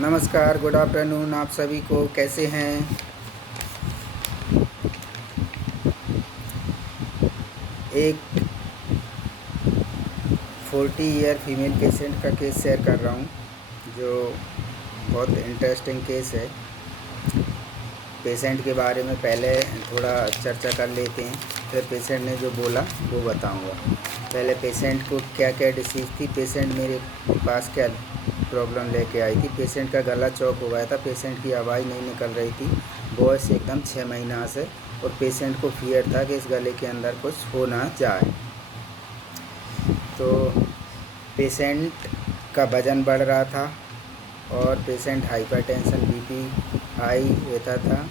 नमस्कार, good afternoon आप सभी को। कैसे हैं? एक 40 ईयर फीमेल पेशेंट का केस शेयर कर रहा हूँ, जो बहुत इंटरेस्टिंग केस है। पेशेंट के बारे में पहले थोड़ा चर्चा कर लेते हैं, फिर पेशेंट ने जो बोला वो बताऊँगा। पहले पेशेंट को क्या क्या डिसीज़ थी, पेशेंट मेरे पास क्या प्रॉब्लम लेके आई थी। पेशेंट का गला चौक हो गया था, पेशेंट की आवाज़ नहीं निकल रही थी, वॉइस एकदम 6 महीना से, और पेशेंट को फियर था कि इस गले के अंदर कुछ हो ना जाए। तो पेशेंट का वज़न बढ़ रहा था और पेशेंट हाइपरटेंशन, बीपी हाई रहता था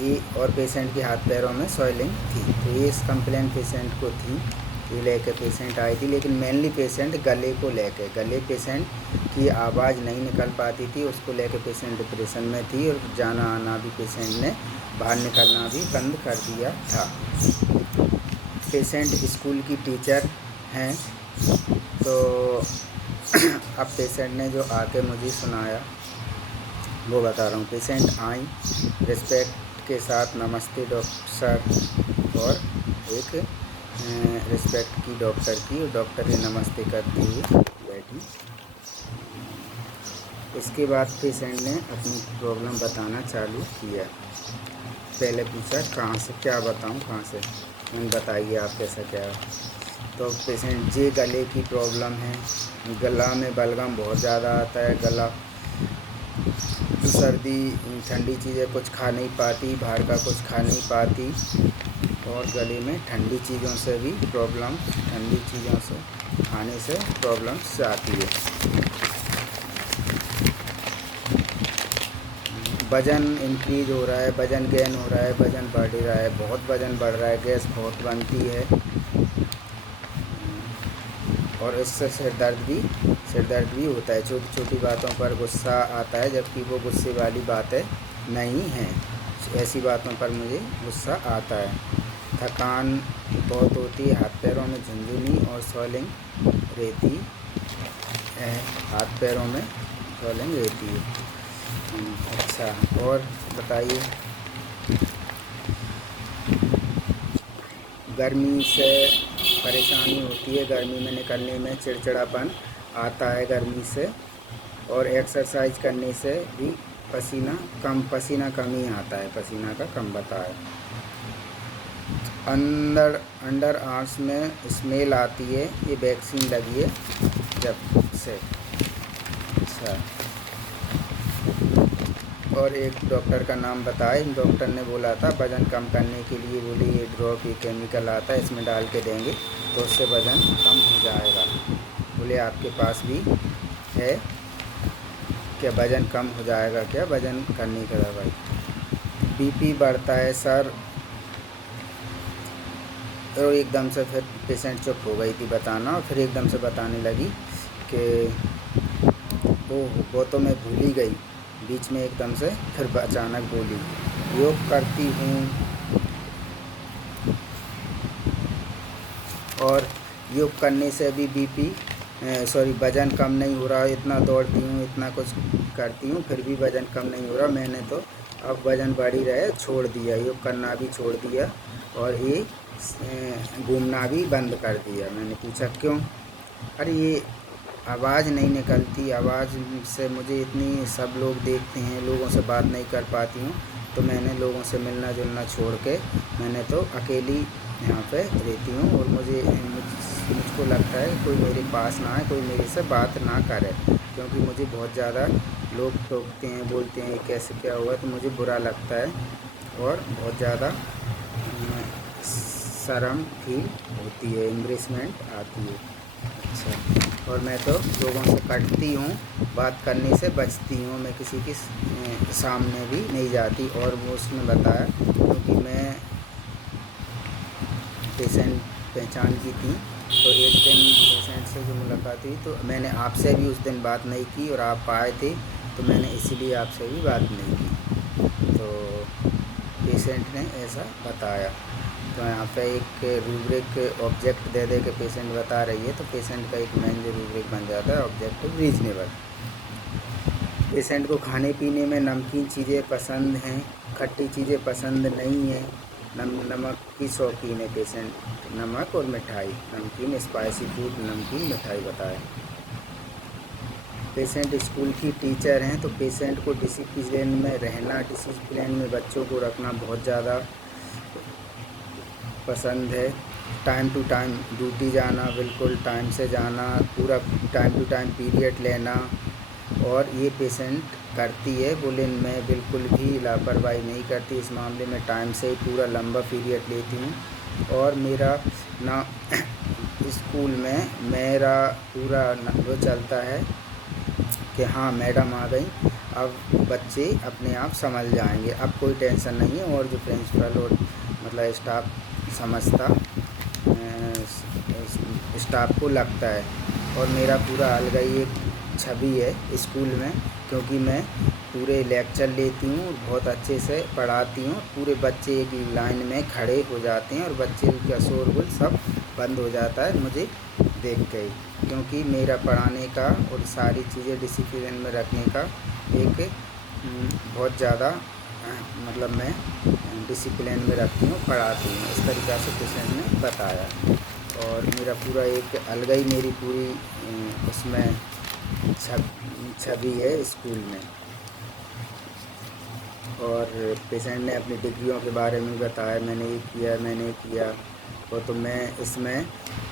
ये, और पेशेंट के हाथ पैरों में स्वेलिंग थी। तो ये कंप्लेन पेशेंट को थी, ये लेके पेशेंट आई थी। लेकिन मेनली पेशेंट गले को लेके, गले पेशेंट की आवाज़ नहीं निकल पाती थी, उसको लेके पेशेंट डिप्रेशन में थी, और जाना आना भी पेशेंट ने, बाहर निकलना भी बंद कर दिया था। पेशेंट स्कूल की टीचर हैं। तो अब पेशेंट ने जो आके मुझे सुनाया वो बता रहा हूँ। पेशेंट आई, रिस्पेक्ट के साथ नमस्ते डॉक्टर सर, और एक रिस्पेक्ट की डॉक्टर की, और डॉक्टर ने नमस्ते करते हुए बैठी। इसके बाद पेशेंट ने अपनी प्रॉब्लम बताना चालू किया। पहले पूछा कहाँ से, क्या बताऊँ कहाँ से, मैंने बताइए आप कैसा क्या है। तो पेशेंट जे गले की प्रॉब्लम है, गला में बलगम बहुत ज़्यादा आता है, गला सर्दी ठंडी चीज़ें कुछ खा नहीं पाती, बाहर का कुछ खा नहीं पाती, और गले में ठंडी चीज़ों से भी प्रॉब्लम, ठंडी चीज़ों से खाने से प्रॉब्लम्स आती है। वज़न इंक्रीज हो रहा है, वज़न गेन हो रहा है, वज़न बढ़ रहा है, बहुत वज़न बढ़ रहा है, गैस बहुत बनती है, और इससे सिर दर्द भी होता है। छोटी छोटी बातों पर गुस्सा आता है, जबकि वो गुस्से वाली बातें नहीं हैं, ऐसी बातों पर मुझे गुस्सा आता है। थकान बहुत होती है, हाथ पैरों में झुनझुनी और स्वेलिंग रहती है, हाथ पैरों में स्वेलिंग रहती है। अच्छा, और बताइए। गर्मी से परेशानी होती है, गर्मी में निकलने में चिड़चिड़ापन आता है गर्मी से, और एक्सरसाइज करने से भी पसीना कम ही आता है, पसीना का कम बताए। अंडर आर्म्स में स्मेल आती है, ये वैक्सीन लगी है जब से। अच्छा, और एक डॉक्टर का नाम बताए। डॉक्टर ने बोला था वज़न कम करने के लिए, बोले ये ड्रॉप, ये केमिकल आता है, इसमें डाल के देंगे तो उससे वज़न कम हो जाएगा। बोले आपके पास भी है क्या, वज़न कम हो जाएगा क्या, वज़न करने का दवाई। बीपी बढ़ता है सर, और एकदम से फिर पेशेंट चुप हो गई थी बताना, और फिर एकदम से बताने लगी कि वो तो मैं भूल ही गई, बीच में एकदम से फिर अचानक बोली योग करती हूँ, और योग करने से भी वज़न कम नहीं हो रहा। इतना दौड़ती हूँ, इतना कुछ करती हूँ, फिर भी वज़न कम नहीं हो रहा। मैंने तो अब वज़न बढ़ ही रहे, छोड़ दिया, योग करना भी छोड़ दिया, और ये घूमना भी बंद कर दिया। मैंने पूछा क्यों? अरे ये आवाज़ नहीं निकलती, आवाज़ से मुझे इतनी, सब लोग देखते हैं, लोगों से बात नहीं कर पाती हूँ, तो मैंने लोगों से मिलना जुलना छोड़ के मैंने तो अकेली यहाँ पे रहती हूँ, और मुझको लगता है कोई मेरे पास ना आए, कोई मेरे से बात ना करे, क्योंकि मुझे बहुत ज़्यादा लोग टोकते हैं, बोलते हैं कैसे क्या हुआ, तो मुझे बुरा लगता है, और बहुत ज़्यादा शर्म फील होती है, एम्ब्रेसमेंट आती है। अच्छा, और मैं तो लोगों से कटती हूँ, बात करने से बचती हूँ, मैं किसी के सामने भी नहीं जाती। और वो उसने बताया क्योंकि मैं पेशेंट पहचान की थी, तो एक दिन पेशेंट से जो मुलाकात हुई, तो मैंने आपसे भी उस दिन बात नहीं की, और आप आए थे तो मैंने इसीलिए आपसे भी बात नहीं की। तो पेशेंट ने ऐसा बताया। तो यहाँ पे एक रूब्रिक ऑब्जेक्ट दे के पेशेंट बता रही है, तो पेशेंट का एक मेन जो रूब्रिक बन जाता है ऑब्जेक्टिव रीजनेबल। पेशेंट को खाने पीने में नमकीन चीज़ें पसंद हैं, खट्टी चीज़ें पसंद नहीं हैं। नमक की शौकीन है पेशेंट, नमक और मिठाई, नमकीन स्पाइसी फूड, नमकीन मिठाई बताए। पेशेंट स्कूल की टीचर हैं, तो पेशेंट को डिसिप्लिन में रहना, डिसिप्लिन में बच्चों को रखना बहुत ज़्यादा पसंद है। टाइम टू टाइम ड्यूटी जाना, बिल्कुल टाइम से जाना, पूरा टाइम टू टाइम पीरियड लेना, और ये पेशेंट करती है। बुलिन में बिल्कुल भी लापरवाही नहीं करती, इस मामले में टाइम से ही पूरा लंबा पीरियड लेती हूँ। और मेरा ना स्कूल में मेरा पूरा वो चलता है कि हाँ मैडम आ गई, अब बच्चे अपने आप समझ जाएंगे, अब कोई टेंशन नहीं है। और जो प्रिंसिपल और मतलब स्टाफ समझता, स्टाफ को लगता है। और मेरा पूरा अलग ही एक छवि है स्कूल में, क्योंकि मैं पूरे लेक्चर लेती हूँ, बहुत अच्छे से पढ़ाती हूँ। पूरे बच्चे एक लाइन में खड़े हो जाते हैं और बच्चे का शोरगुल सब बंद हो जाता है मुझे देख के ही, क्योंकि मेरा पढ़ाने का और सारी चीज़ें डिसिप्लिन में रखने का एक बहुत ज़्यादा मतलब मैं डिसिप्लिन में रखती हूँ, पढ़ाती हूँ। इस तरीक़ा से पेशेंट ने बताया। और मेरा पूरा एक अलग ही मेरी पूरी उसमें छवि है स्कूल में। और पेशेंट ने अपनी डिग्रियों के बारे में बताया, मैंने ये किया, मैंने ये किया। वो तो मैं इसमें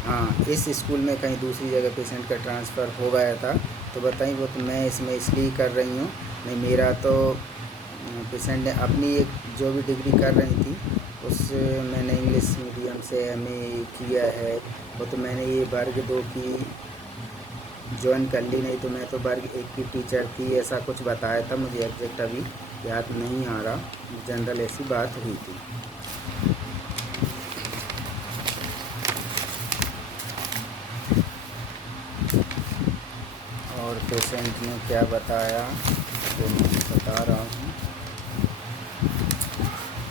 हाँ इस स्कूल में कहीं दूसरी जगह पेशेंट का ट्रांसफ़र हो गया था, तो बताइए वो तो मैं इसमें इसलिए कर रही हूँ। नहीं, मेरा तो पेशेंट ने अपनी एक जो भी डिग्री कर रही थी उस मैंने इंग्लिश मीडियम से एमए किया है। वो तो मैंने ये वर्ग 2 की ज्वाइन कर ली, नहीं तो मैं तो वर्ग 1 की टीचर थी, ऐसा कुछ बताया था। मुझे एग्जैक्ट अभी याद नहीं आ रहा, जनरल ऐसी बात हुई थी। और पेशेंट ने क्या बताया तो मैं बता रहा हूँ।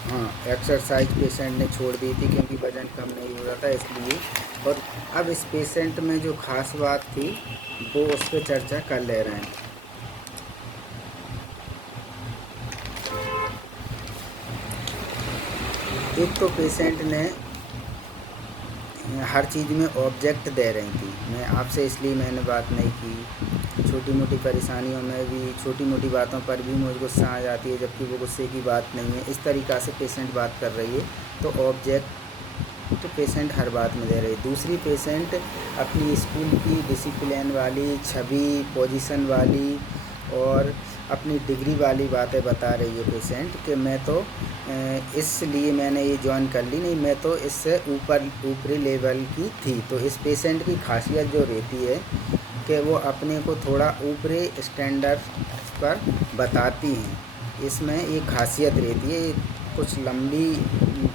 हाँ, एक्सरसाइज पेशेंट ने छोड़ दी थी क्योंकि वज़न कम नहीं हो रहा था इसलिए। और अब इस पेशेंट में जो ख़ास बात थी वो उस पर चर्चा कर ले रहे हैं। एक तो पेशेंट ने हर चीज़ में ऑब्जेक्ट दे रही थी, मैं आपसे इसलिए मैंने बात नहीं की। छोटी मोटी परेशानियों में भी, छोटी मोटी बातों पर भी मुझे गुस्सा आ जाती है, जबकि वो गुस्से की बात नहीं है। इस तरीक़ा से पेशेंट बात कर रही है, तो ऑब्जेक्ट तो पेशेंट हर बात में दे रही है। दूसरी पेशेंट अपनी स्कूल की डिसिप्लिन वाली छवि, पोजीशन वाली और अपनी डिग्री वाली बातें बता रही है पेशेंट कि मैं तो इसलिए मैंने ये ज्वाइन कर ली, नहीं मैं तो इससे ऊपरी लेवल की थी। तो इस पेशेंट की खासियत जो रहती है कि वो अपने को थोड़ा ऊपरी स्टैंडर्ड पर बताती हैं, इसमें एक खासियत रहती है। कुछ लंबी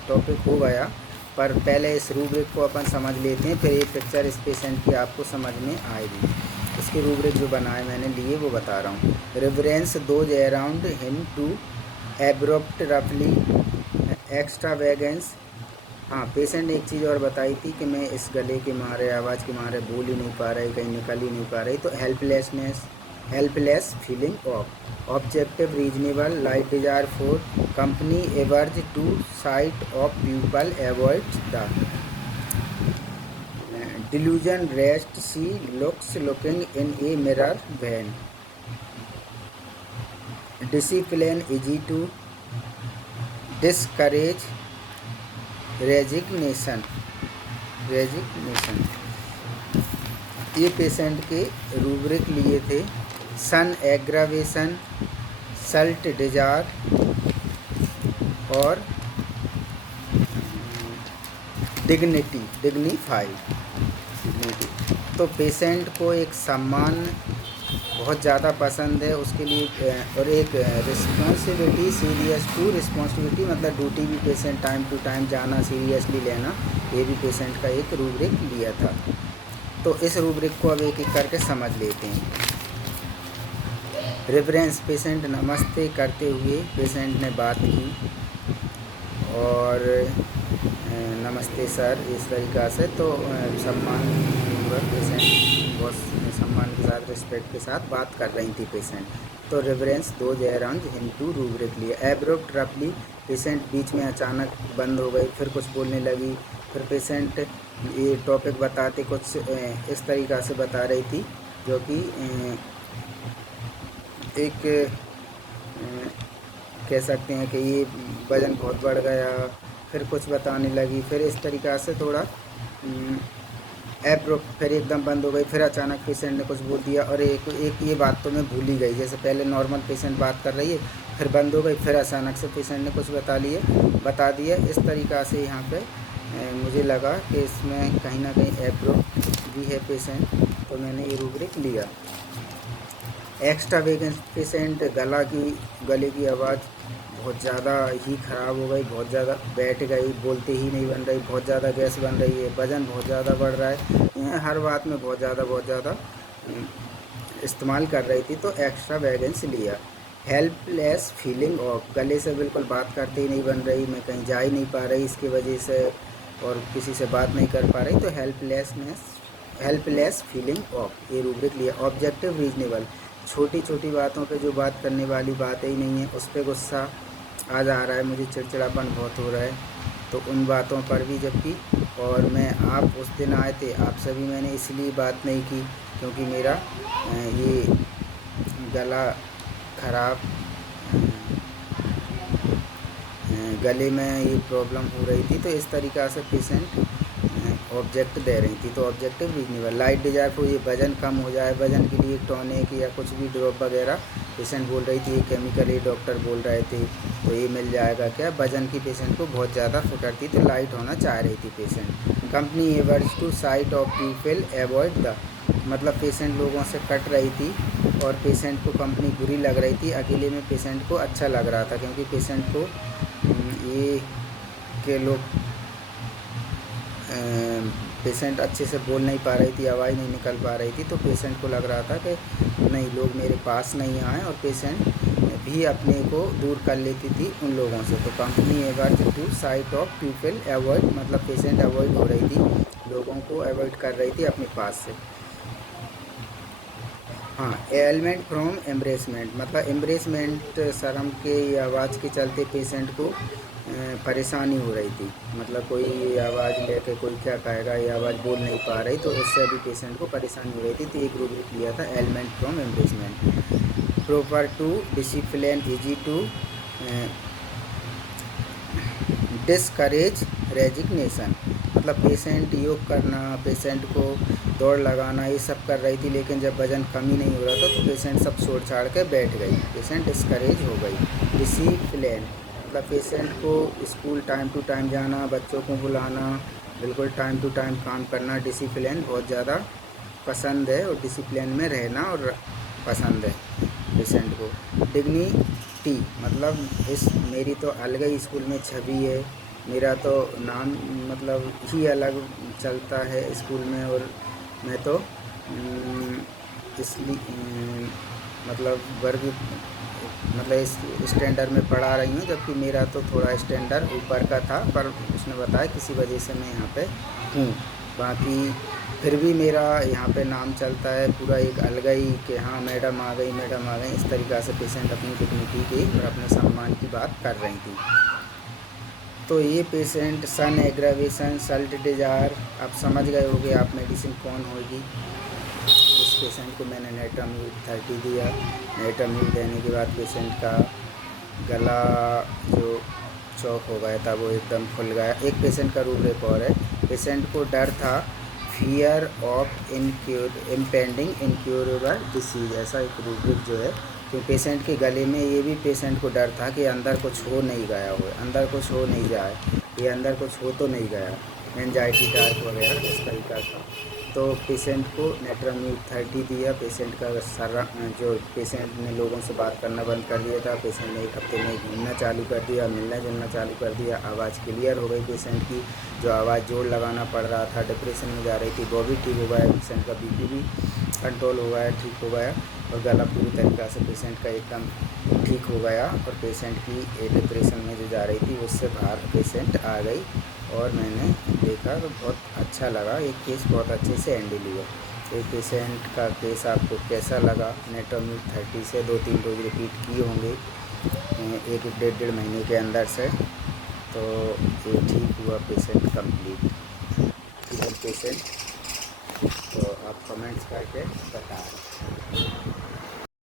टॉपिक हो गया, पर पहले इस रूब्रिक को अपन समझ लेते हैं, फिर ये पिक्चर इस पेशेंट की आपको समझ में आएगी। इसके रूब्रिक जो बनाए मैंने लिए वो बता रहा हूँ। Reference those around him to abrupt रफली एक्स्ट्रा वैगेंस। हाँ, पेशेंट ने एक चीज़ और बताई थी कि मैं इस गले के मारे, आवाज़ के मारे बोल ही नहीं पा रही, कहीं निकल ही नहीं पा रही। तो helpless feeling of objective reasonable light desire for company averse to sight of people avoid the delusion rest she looking in a mirror when discipline easy to discourage resignation। ये पेशेंट के रूब्रिक लिए थे। सन aggravation, Salt डिजार और dignify. तो patient को एक सम्मान बहुत ज़्यादा पसंद है, उसके लिए और एक रिस्पॉन्सिबिलिटी, सीरियस टू रिस्पॉन्सिबिलिटी मतलब ड्यूटी भी पेशेंट टाइम टू टाइम जाना, सीरियसली लेना, ये भी पेशेंट का एक रूब्रिक लिया था। तो इस रूब्रिक को अब एक एक करके समझ लेते हैं। रेफरेंस, पेशेंट नमस्ते करते हुए पेशेंट ने बात की और नमस्ते सर इस तरीक़ा से। तो सम्मान पेशेंट बॉस ने सम्मान के साथ, रिस्पेक्ट के साथ बात कर रही थी पेशेंट। तो रेवरेंस दो जयराम हिंटू रूब्रिक लिए। एब्रप्ट रफली, पेशेंट बीच में अचानक बंद हो गई, फिर कुछ बोलने लगी। फिर पेशेंट ये टॉपिक बताते कुछ इस तरीक़ा से बता रही थी जो कि एक कह सकते हैं कि ये वज़न बहुत बढ़ गया। फिर कुछ बताने लगी, फिर इस तरीक़ा से थोड़ा एब्रप्ट, फिर एकदम बंद हो गई। फिर अचानक पेशेंट ने कुछ बोल दिया और एक ये बात तो मैं भूल ही गई। जैसे पहले नॉर्मल पेशेंट बात कर रही है, फिर बंद हो गई, फिर अचानक से पेशेंट ने कुछ बता दिया। इस तरीक़ा से यहाँ पे मुझे लगा कि इसमें कहीं ना कहीं एब्रप्ट भी है पेशेंट, तो मैंने ये रूब्रिक लिया। एक्स्ट्रा वेगेंस पेशेंट, गले की आवाज़ बहुत ज़्यादा ही ख़राब हो गई, बहुत ज़्यादा बैठ गई, बोलते ही नहीं बन रही, बहुत ज़्यादा गैस बन रही है, वज़न बहुत ज़्यादा बढ़ रहा है, हर बात में बहुत ज़्यादा इस्तेमाल कर रही थी, तो एक्स्ट्रा वेगेंस लिया। हेल्पलेस फीलिंग ऑफ, गले से बिल्कुल बात करते ही नहीं बन रही, मैं कहीं जा ही नहीं पा रही इसकी वजह से और किसी से बात नहीं कर पा रही, तो हेल्पलेस फीलिंग ऑफ ये रूब्रिक लिया। ऑब्जेक्टिव रीजनेबल, छोटी छोटी बातों पे जो बात करने वाली बात ही नहीं है उस पर गुस्सा आ जा रहा है, मुझे चिड़चिड़ापन बहुत हो रहा है, तो उन बातों पर भी। जबकि और आप उस दिन आए थे, आपसे भी मैंने इसलिए बात नहीं की क्योंकि मेरा ये गला ख़राब, गले में ये प्रॉब्लम हो रही थी, तो इस तरीक़ा से पेशेंट ऑब्जेक्ट दे रही थी। तो ऑब्जेक्टिव रीजनेबल। लाइट डिजायर को ये वज़न कम हो जाए, वज़न के लिए टॉनिक या कुछ भी ड्रॉप वगैरह पेशेंट बोल रही थी, ये केमिकल ही डॉक्टर बोल रहे थे, तो ये मिल जाएगा क्या। वज़न की पेशेंट को बहुत ज़्यादा फिक्र थी, तो लाइट होना चाह रही थी patient. Company avers to sight of people avoid the, मतलब पेशेंट लोगों से कट रही थी और पेशेंट को कंपनी बुरी लग रही थी। अकेले में पेशेंट को अच्छा लग रहा था क्योंकि पेशेंट को ये के लोग पेशेंट अच्छे से बोल नहीं पा रही थी, आवाज़ नहीं निकल पा रही थी, तो पेशेंट को लग रहा था कि नहीं, लोग मेरे पास नहीं आए, और पेशेंट भी अपने को दूर कर लेती थी उन लोगों से। तो company avers to sight of people avoid, मतलब पेशेंट अवॉइड हो रही थी, लोगों को अवॉइड कर रही थी अपने पास से। हाँ, एलिमेंट फ्रॉम एम्ब्रेसमेंट, मतलब एम्ब्रेसमेंट, शर्म के आवाज़ के चलते पेशेंट को परेशानी हो रही थी, मतलब कोई आवाज़ लेके कोई क्या कहेगा, ये आवाज़ बोल नहीं पा रही, तो उससे भी पेशेंट को परेशानी हो रही थी। तो एक रूब्रिक लिया था, element from embarrassment. Proper to discipline, easy to discourage resignation, मतलब पेशेंट योग करना, पेशेंट को दौड़ लगाना, ये सब कर रही थी, लेकिन जब वज़न कम ही नहीं हो रहा था तो पेशेंट सब छोड़ छाड़ के बैठ गई, पेशेंट डिस्करेज हो गई। डिसिप्लिन, मतलब पेशेंट को स्कूल टाइम टू टाइम जाना, बच्चों को बुलाना, बिल्कुल टाइम टू टाइम काम करना, डिसिप्लिन बहुत ज़्यादा पसंद है, और डिसिप्लिन में रहना और पसंद है पेशेंट को। डिग्निटी, मतलब मेरी तो अलग ही स्कूल में छवि है, मेरा तो नाम मतलब ही अलग चलता है स्कूल में, और मैं तो इसलिए मतलब वर्ग, मतलब इस स्टैंडर्ड में पढ़ा रही हूँ, जबकि मेरा तो थोड़ा स्टैंडर्ड ऊपर का था, पर उसने बताया किसी वजह से मैं यहाँ पे हूँ। बाकी फिर भी मेरा यहाँ पे नाम चलता है पूरा एक अलग ही कि हाँ मैडम आ गई, मैडम आ गई, इस तरीक़ा से पेशेंट अपनी डिग्निटी की और अपने सम्मान की बात कर रही थी। तो ये पेशेंट सन एग्रावेशन, सल्ट डिजायर, आप समझ गए होंगे आप मेडिसिन कौन होगी। उस पेशेंट को मैंने नेट्राम्यूल 30 दिया। नेट्राम्यूल देने के बाद पेशेंट का गला जो चौक हो गया था वो एकदम खुल गया। एक पेशेंट का रूब्रिक और है, पेशेंट को डर था, fear of impending incurable disease, ऐसा एक रूब्रिक जो है, तो पेशेंट के गले में ये भी पेशेंट को डर था कि अंदर कुछ हो नहीं गया हो, अंदर कुछ हो नहीं जाए, ये अंदर कुछ हो तो नहीं गया, एंजाइटी टाइप वगैरह इस तरीका का। तो पेशेंट को नेट्राम्यूल 30 दिया। पेशेंट का जो पेशेंट ने लोगों से बात करना बंद कर दिया था, पेशेंट ने 1 हफ्ते में घूमना चालू कर दिया, मिलना जुलना चालू कर दिया, आवाज़ क्लियर हो गई पेशेंट की, जो आवाज़ जोर लगाना पड़ रहा था, डिप्रेशन में जा रही थी, वो भी ठीक हो गया, पेशेंट का बीपी भी कंट्रोल हो गया, ठीक हो गया, और गला पूरी तरीक़ा से पेशेंट का एकदम ठीक हो गया, और पेशेंट की डिप्रेशन में जो जा रही थी उससे बाहर पेशेंट आ गई, और मैंने देखा तो बहुत अच्छा लगा, एक केस बहुत अच्छे से हैंडल हुआ। ये पेशेंट का केस आपको कैसा लगा। एनाटॉमी 30 से 2-3 रोज रिपीट किए होंगे 1-1.5 महीने के अंदर से, तो ये ठीक हुआ पेशेंट कंप्लीट। फिर पेशेंट तो आप कमेंट्स करके बताएं।